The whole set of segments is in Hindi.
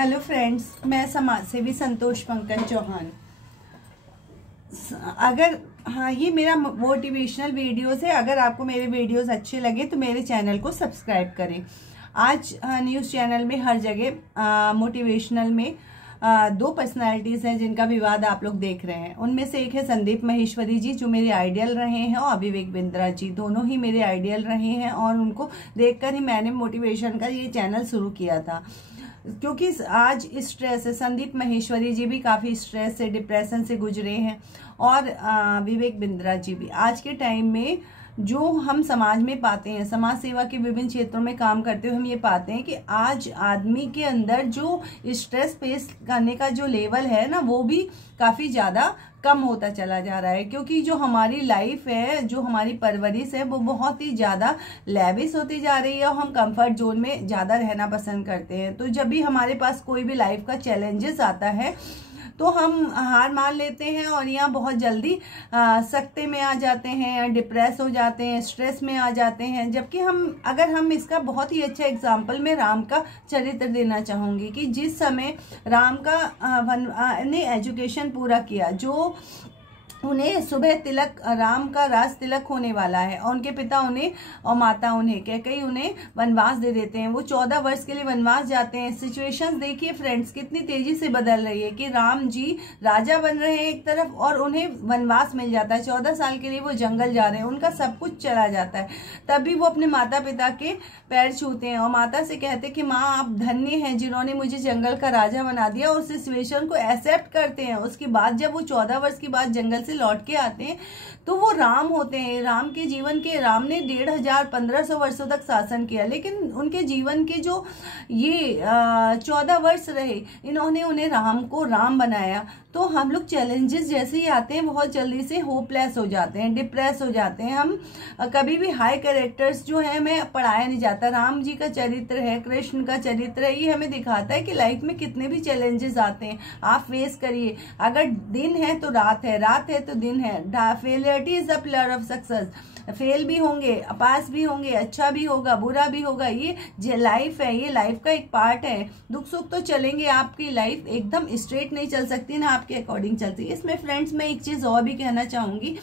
हेलो फ्रेंड्स, मैं समाज सेवी संतोष पंकज चौहान। ये मेरा मोटिवेशनल वीडियोस है। अगर आपको मेरे वीडियोस अच्छे लगे तो मेरे चैनल को सब्सक्राइब करें। आज न्यूज़ चैनल में हर जगह मोटिवेशनल में दो पर्सनालिटीज़ हैं जिनका विवाद आप लोग देख रहे हैं। उनमें से एक है संदीप माहेश्वरी जी, जो मेरे आइडियल रहे हैं, और विवेक बिंद्रा जी, दोनों ही मेरे आइडियल रहे हैं। और उनको देखकर ही मैंने मोटिवेशन का ये चैनल शुरू किया था, क्योंकि आज स्ट्रेस है। संदीप माहेश्वरी जी भी काफ़ी स्ट्रेस से, डिप्रेशन से गुजरे हैं, और विवेक बिंद्रा जी भी। आज के टाइम में जो हम समाज में पाते हैं, समाज सेवा के विभिन्न क्षेत्रों में काम करते हुए हम ये पाते हैं कि आज आदमी के अंदर जो स्ट्रेस फेस करने का जो लेवल है ना, वो भी काफ़ी ज़्यादा कम होता चला जा रहा है। क्योंकि जो हमारी लाइफ है, जो हमारी परवरिश है, वो बहुत ही ज़्यादा लैविश होती जा रही है, और हम कंफर्ट जोन में ज़्यादा रहना पसंद करते हैं। तो जब भी हमारे पास कोई भी लाइफ का चैलेंजेस आता है तो हम हार मान लेते हैं, और यहाँ बहुत जल्दी सकते में आ जाते हैं, डिप्रेस हो जाते हैं, स्ट्रेस में आ जाते हैं। जबकि अगर हम इसका बहुत ही अच्छा एग्जाम्पल मैं राम का चरित्र देना चाहूँगी कि जिस समय राम का ने एजुकेशन पूरा किया, जो उन्हें सुबह तिलक, राम का राज तिलक होने वाला है, और उनके पिता उन्हें और माता उन्हें कैकेयी उन्हें वनवास दे देते हैं। वो 14 वर्ष के लिए वनवास जाते हैं। सिचुएशंस देखिए फ्रेंड्स, कितनी तेजी से बदल रही है कि राम जी राजा बन रहे हैं एक तरफ, और उन्हें वनवास मिल जाता है। 14 साल के लिए वो जंगल जा रहे हैं, उनका सब कुछ चला जाता है। तब भी वो अपने माता पिता के पैर छूते हैं और माता से कहते हैं कि माँ, आप धन्य हैं जिन्होंने मुझे जंगल का राजा बना दिया, और सिचुएशन को एक्सेप्ट करते हैं। उसके बाद जब वो 14 वर्ष के बाद जंगल लौट के आते हैं तो वो राम होते हैं। राम के जीवन के, राम ने 1500 वर्षों तक शासन किया, लेकिन उनके जीवन के जो ये 14 वर्ष रहे, इन्होंने उन्हें राम को राम बनाया। तो हम लोग चैलेंजेस जैसे ही आते हैं बहुत जल्दी से होपलेस हो जाते हैं, डिप्रेस हो जाते हैं। हम कभी भी हाई कैरेक्टर्स जो है हमें पढ़ाया नहीं जाता। राम जी का चरित्र है, कृष्ण का चरित्र है, ये हमें दिखाता है कि लाइफ में कितने भी चैलेंजेस आते हैं आप फेस करिए। अगर दिन है तो रात है, रात है तो दिन है। Failurity is the pillar of success. Fail भी होंगे, पास भी होंगे, अच्छा भी होगा, बुरा भी होगा, ये लाइफ है, ये लाइफ का एक पार्ट है। दुख सुख तो चलेंगे। आपकी लाइफ एकदम स्ट्रेट नहीं चल सकती ना, आपके अकॉर्डिंग चलती है। इसमें फ्रेंड्स मैं एक चीज और भी कहना चाहूंगी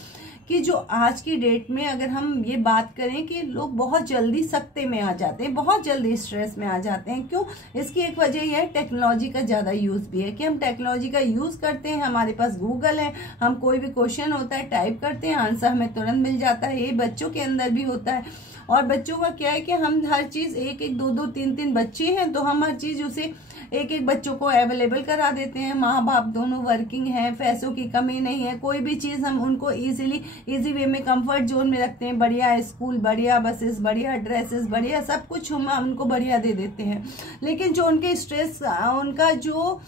कि जो आज की डेट में अगर हम ये बात करें कि लोग बहुत जल्दी सकते में आ जाते हैं, बहुत जल्दी स्ट्रेस में आ जाते हैं। क्यों? इसकी एक वजह यह है टेक्नोलॉजी का ज़्यादा यूज़ भी है, कि हम टेक्नोलॉजी का यूज़ करते हैं। हमारे पास गूगल है, हम कोई भी क्वेश्चन होता है टाइप करते हैं, आंसर हमें तुरंत मिल जाता है। ये बच्चों के अंदर भी होता है। और बच्चों का क्या है कि हम हर चीज़, एक दो 3 बच्चे हैं तो हम हर चीज़ उसे एक बच्चों को अवेलेबल करा देते हैं। माँ बाप दोनों वर्किंग हैं, पैसों की कमी नहीं है, कोई भी चीज़ हम उनको इजी वे में कंफर्ट जोन में रखते हैं। बढ़िया स्कूल, बढ़िया बसेस, बढ़िया ड्रेसेस, बढ़िया सब कुछ हम उनको बढ़िया दे देते हैं। लेकिन जो उनके स्ट्रेस, उनका जो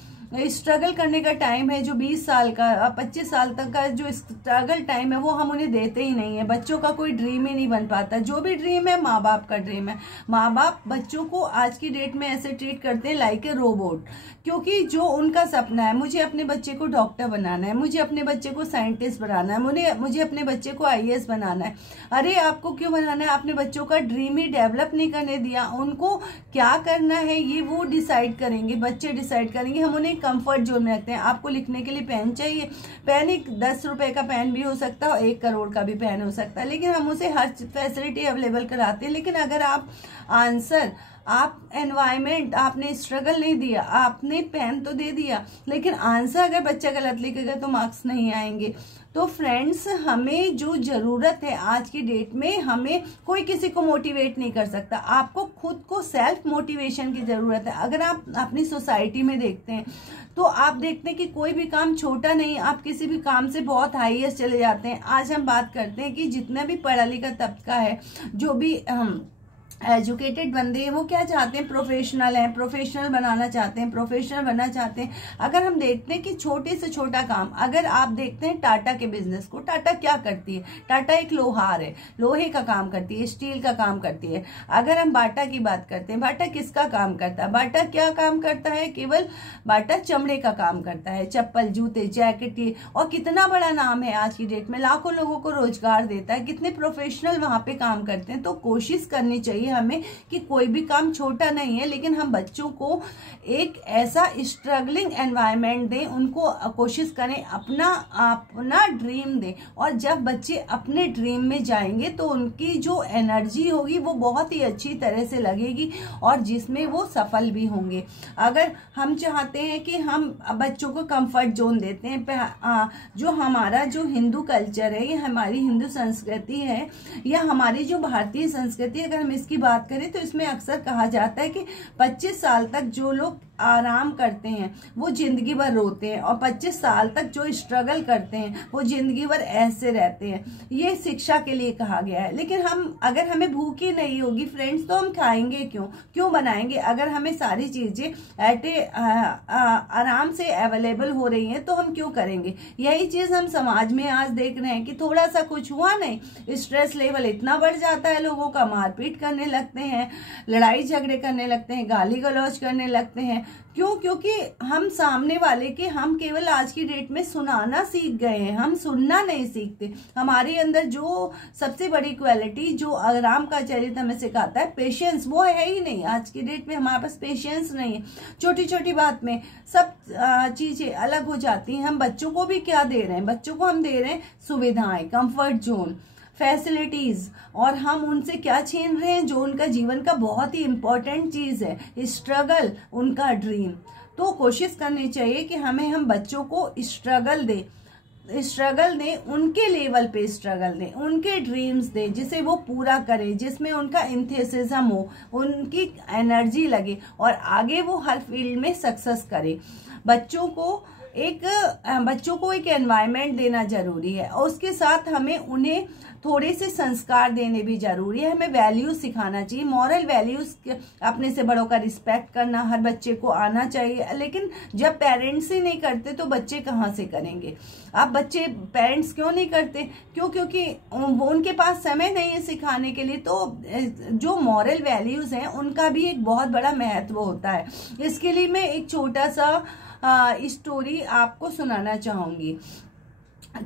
स्ट्रगल करने का टाइम है, जो 20 साल का 25 साल तक का जो स्ट्रगल टाइम है, वो हम उन्हें देते ही नहीं है। बच्चों का कोई ड्रीम ही नहीं बन पाता। जो भी ड्रीम है माँ बाप का ड्रीम है। माँ बाप बच्चों को आज की डेट में ऐसे ट्रीट करते हैं लाइक ए रोबोट, क्योंकि जो उनका सपना है, मुझे अपने बच्चे को डॉक्टर बनाना है, मुझे अपने बच्चे को साइंटिस्ट बनाना है, मुझे अपने बच्चे को IAS बनाना है। अरे आपको क्यों बनाना है? आपने बच्चों का ड्रीम ही डेवलप नहीं करने दिया। उनको क्या करना है ये वो डिसाइड करेंगे, बच्चे डिसाइड करेंगे। हम उन्हें कंफर्ट जोन में रखते हैं। आपको लिखने के लिए पेन चाहिए, पेन एक 10 रुपए का पेन भी हो सकता है और 1 करोड़ का भी पेन हो सकता है, लेकिन हम उसे हर फैसिलिटी अवेलेबल कराते हैं। लेकिन अगर आप आंसर, आप एनवायरमेंट, आपने स्ट्रगल नहीं दिया, आपने पेन तो दे दिया, लेकिन आंसर अगर बच्चा गलत लिखेगा तो मार्क्स नहीं आएंगे। तो फ्रेंड्स, हमें जो जरूरत है आज की डेट में, हमें कोई किसी को मोटिवेट नहीं कर सकता। आपको खुद को सेल्फ मोटिवेशन की जरूरत है। अगर आप अपनी सोसाइटी में देखते हैं तो आप देखते हैं कि कोई भी काम छोटा नहीं, आप किसी भी काम से बहुत हाईएस्ट चले जाते हैं। आज हम बात करते हैं कि जितना भी पढ़ा लिखा तबका है, जो भी एजुकेटेड बंदे हैं, वो क्या चाहते हैं? प्रोफेशनल हैं, प्रोफेशनल बनाना चाहते हैं, प्रोफेशनल बनना चाहते हैं। अगर हम देखते हैं कि छोटे से छोटा काम, अगर आप देखते हैं टाटा के बिजनेस को, टाटा क्या करती है? टाटा एक लोहार है, लोहे का काम करती है, स्टील का काम करती है। अगर हम बाटा की बात करते हैं, बाटा किसका काम करता है? बाटा क्या काम करता है? केवल बाटा चमड़े का काम करता है, चप्पल, जूते, जैकेट, और कितना बड़ा नाम है आज की डेट में, लाखों लोगों को रोजगार देता है। कितने प्रोफेशनल वहां पे काम करते हैं। तो कोशिश करनी चाहिए हमें कि कोई भी काम छोटा नहीं है, लेकिन हम बच्चों को एक ऐसा स्ट्रगलिंग एनवायरनमेंट दें, उनको कोशिश करें अपना ड्रीम दें। और जब बच्चे अपने ड्रीम में जाएंगे तो उनकी जो एनर्जी होगी वो बहुत ही अच्छी तरह से लगेगी और जिसमें वो सफल भी होंगे। अगर हम चाहते हैं कि हम बच्चों को कंफर्ट जोन देते हैं, जो हमारा जो हिंदू कल्चर है, ये हमारी हिंदू संस्कृति है या हमारी जो भारतीय संस्कृति, अगर हम इसकी बात करें तो इसमें अक्सर कहा जाता है कि 25 साल तक जो लोग आराम करते हैं वो जिंदगी भर रोते हैं और 25 साल तक जो स्ट्रगल करते हैं वो जिंदगी भर ऐसे रहते हैं। ये शिक्षा के लिए कहा गया है। लेकिन अगर हमें भूख ही नहीं होगी फ्रेंड्स तो हम खाएंगे क्यों बनाएंगे? अगर हमें सारी चीजें आराम से अवेलेबल हो रही हैं तो हम क्यों करेंगे? यही चीज हम समाज में आज देख रहे हैं कि थोड़ा सा कुछ हुआ नहीं, स्ट्रेस लेवल इतना बढ़ जाता है, लोगों का मारपीट करने लगते हैं, लड़ाई झगड़े करने लगते हैं, गाली गलौज करने लगते हैं। क्यों? क्योंकि हम सामने वाले के हम केवल आज की डेट में सुनाना सीख गए हैं, हम सुनना नहीं सीखते। हमारे अंदर जो सबसे बड़ी क्वालिटी जो राम का चरित्र हमें सिखाता है, पेशेंस, वो है ही नहीं। आज की डेट में हमारे पास पेशेंस नहीं है। छोटी छोटी बात में सब चीजें अलग हो जाती हैं। हम बच्चों को भी क्या दे रहे हैं? बच्चों को हम दे रहे हैं सुविधाएं, कंफर्ट जोन, फैसिलिटीज, और हम उनसे क्या छीन रहे हैं? जो उनका जीवन का बहुत ही इंपॉर्टेंट चीज है, स्ट्रगल, उनका ड्रीम। तो कोशिश करनी चाहिए कि हम बच्चों को स्ट्रगल दें, उनके लेवल पे स्ट्रगल दें, उनके ड्रीम्स दें, जिसे वो पूरा करें, जिसमें उनका एंथुसिज्म हो, उनकी एनर्जी लगे और आगे वो हर फील्ड में सक्सेस करें। बच्चों को एक एनवायरनमेंट देना जरूरी है और उसके साथ हमें उन्हें थोड़े से संस्कार देने भी जरूरी है। हमें वैल्यूज सिखाना चाहिए, मॉरल वैल्यूज, अपने से बड़ों का रिस्पेक्ट करना हर बच्चे को आना चाहिए। लेकिन जब पेरेंट्स ही नहीं करते तो बच्चे कहाँ से करेंगे? अब पेरेंट्स क्यों नहीं करते? क्योंकि उनके पास समय नहीं है सिखाने के लिए। तो जो मॉरल वैल्यूज हैं उनका भी एक बहुत बड़ा महत्व होता है। इसके लिए मैं एक छोटा सा स्टोरी आपको सुनाना चाहूंगी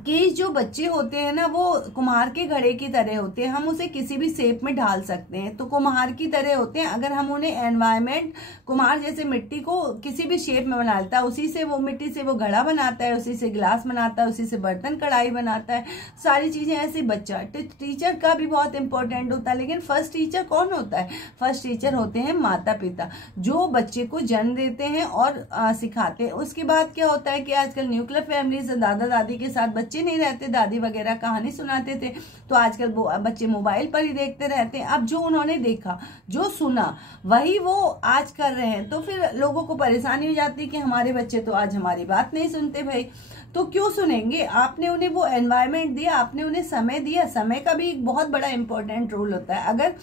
कि जो बच्चे होते हैं ना वो कुम्हार के घड़े की तरह होते हैं। हम उसे किसी भी शेप में ढाल सकते हैं, तो कुम्हार की तरह होते हैं। अगर हम उन्हें एनवायरनमेंट, कुम्हार जैसे मिट्टी को किसी भी शेप में बना लेता है, उसी से वो मिट्टी से वो घड़ा बनाता है, उसी से गिलास बनाता है, उसी से बर्तन कढ़ाई बनाता है, सारी चीजें ऐसे। बच्चा टीचर का भी बहुत इंपॉर्टेंट होता है, लेकिन फर्स्ट टीचर कौन होता है? फर्स्ट टीचर होते हैं माता पिता, जो बच्चे को जन्म देते हैं और सिखाते हैं। उसके बाद क्या होता है कि आजकल न्यूक्लियर फैमिलीज, दादा दादी के साथ बच्चे नहीं रहते, दादी वगैरह कहानी सुनाते थे, तो आजकल बच्चे मोबाइल पर ही देखते रहते हैं। अब जो उन्होंने देखा, जो सुना, वही वो आज कर रहे हैं। तो फिर लोगों को परेशानी हो जाती है कि हमारे बच्चे तो आज हमारी बात नहीं सुनते। भाई तो क्यों सुनेंगे? आपने उन्हें वो एनवायरनमेंट दिया, आपने उन्हें समय दिया। समय का भी एक बहुत बड़ा इंपॉर्टेंट रोल होता है।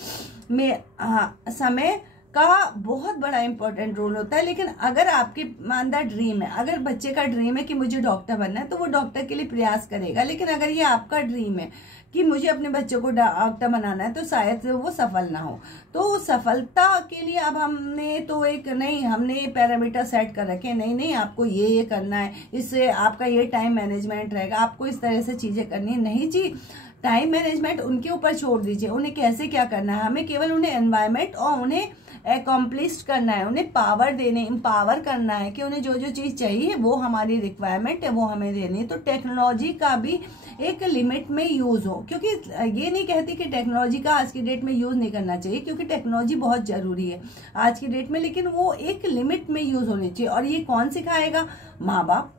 समय का बहुत बड़ा इंपॉर्टेंट रोल होता है। लेकिन अगर आपके अंदर ड्रीम है, अगर बच्चे का ड्रीम है कि मुझे डॉक्टर बनना है, तो वो डॉक्टर के लिए प्रयास करेगा। लेकिन अगर ये आपका ड्रीम है कि मुझे अपने बच्चों को डॉक्टर बनाना है, तो शायद वो सफल ना हो। तो सफलता के लिए अब हमने पैरामीटर सेट कर रखे, नहीं आपको ये करना है, इससे आपका ये टाइम मैनेजमेंट रहेगा, आपको इस तरह से चीजें करनी है। नहीं जी, टाइम मैनेजमेंट उनके ऊपर छोड़ दीजिए, उन्हें कैसे क्या करना है। हमें केवल उन्हें एनवायरनमेंट और उन्हें एकम्प्लिश करना है, उन्हें एम्पावर करना है कि उन्हें जो जो चीज चाहिए वो हमारी रिक्वायरमेंट है, वो हमें देनी है। तो टेक्नोलॉजी का भी एक लिमिट में यूज हो, क्योंकि ये नहीं कहती कि टेक्नोलॉजी का आज की डेट में यूज नहीं करना चाहिए, क्योंकि टेक्नोलॉजी बहुत जरूरी है आज की डेट में, लेकिन वो एक लिमिट में यूज होनी चाहिए। और ये कौन सिखाएगा? माँ बाप,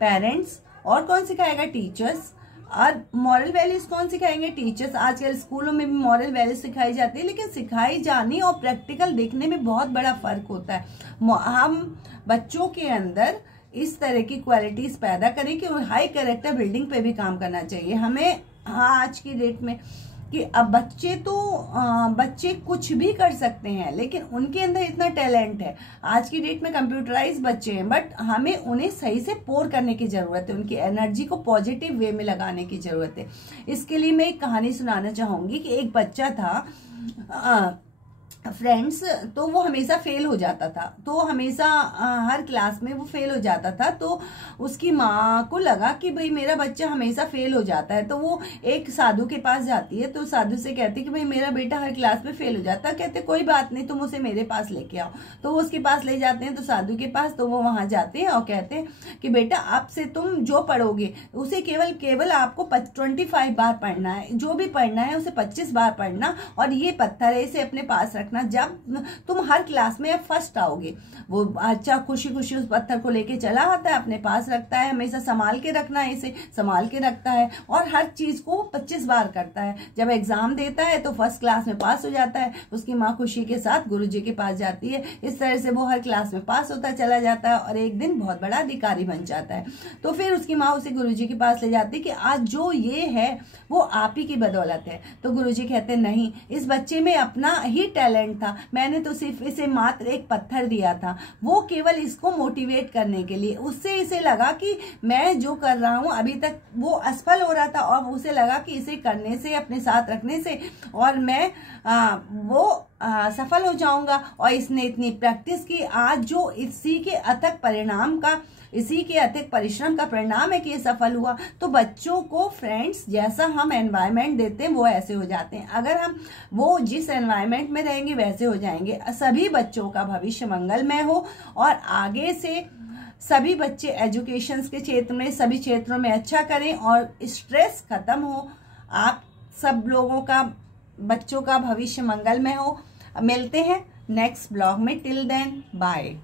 पेरेंट्स। और कौन सिखाएगा? टीचर्स। और मॉरल वैल्यूज कौन सिखाएंगे? टीचर्स। आजकल स्कूलों में भी मॉरल वैल्यूज सिखाई जाती है, लेकिन सिखाई जानी और प्रैक्टिकल देखने में बहुत बड़ा फर्क होता है। हम बच्चों के अंदर इस तरह की क्वालिटीज पैदा करें कि हाई कैरेक्टर बिल्डिंग पे भी काम करना चाहिए हमें। आज की डेट में कि अब बच्चे कुछ भी कर सकते हैं, लेकिन उनके अंदर इतना टैलेंट है। आज की डेट में कंप्यूटराइज बच्चे हैं, बट हमें उन्हें सही से पोर करने की जरूरत है, उनकी एनर्जी को पॉजिटिव वे में लगाने की जरूरत है। इसके लिए मैं एक कहानी सुनाना चाहूंगी कि एक बच्चा था, फ्रेंड्स, तो वो हमेशा फेल हो जाता था। तो हमेशा हर क्लास में वो फेल हो जाता था। तो उसकी माँ को लगा कि भाई मेरा बच्चा हमेशा फेल हो जाता है। तो वो एक साधु के पास जाती है। तो साधु से कहती कि भाई मेरा बेटा हर क्लास में फेल हो जाता है। कहते कोई बात नहीं, तुम उसे मेरे पास लेके आओ। तो वो उसके पास ले जाते हैं, तो साधु के पास। तो वो वहां जाते हैं और कहते हैं कि बेटा अब से तुम जो पढ़ोगे उसे केवल आपको 25 बार पढ़ना है। जो भी पढ़ना है उसे 25 बार पढ़ना, और ये पत्थर है इसे अपने पास रखना। जब तुम हर क्लास में फर्स्ट आओगे। वो अच्छा खुशी खुशी उस पत्थर को लेके चला आता है, अपने पास रखता है। हमेशा संभाल के रखना है, इसे संभाल के रखता है, और हर चीज को 25 बार करता है। जब एग्जाम देता है तो फर्स्ट क्लास में पास हो जाता है। उसकी माँ खुशी के साथ गुरुजी के पास जाती है। इस तरह से वो हर क्लास में पास होता चला जाता है और एक दिन बहुत बड़ा अधिकारी बन जाता है। तो फिर उसकी माँ उसे गुरुजी के पास ले जाती है कि आज जो ये है वो आप ही की बदौलत है। तो गुरुजी कहते नहीं, इस बच्चे में अपना ही टैलेंट था। मैंने तो सिर्फ इसे मात्र एक पत्थर दिया था, वो केवल इसको मोटिवेट करने के लिए। उससे इसे लगा कि मैं जो कर रहा हूं अभी तक वो असफल हो रहा था, और उसे लगा कि इसे करने से, अपने साथ रखने से, और मैं सफल हो जाऊंगा। और इसने इतनी प्रैक्टिस की, आज जो इसी के अथक परिश्रम का परिणाम है कि ये सफल हुआ। तो बच्चों को फ्रेंड्स जैसा हम एनवायरनमेंट देते हैं वो ऐसे हो जाते हैं। अगर हम वो जिस एनवायरनमेंट में रहेंगे वैसे हो जाएंगे। सभी बच्चों का भविष्य मंगलमय हो, और आगे से सभी बच्चे एजुकेशन के क्षेत्र में, सभी क्षेत्रों में अच्छा करें, और स्ट्रेस खत्म हो। आप सब लोगों का, बच्चों का भविष्य मंगलमय हो। मिलते हैं नेक्स्ट ब्लॉग में। Till then bye.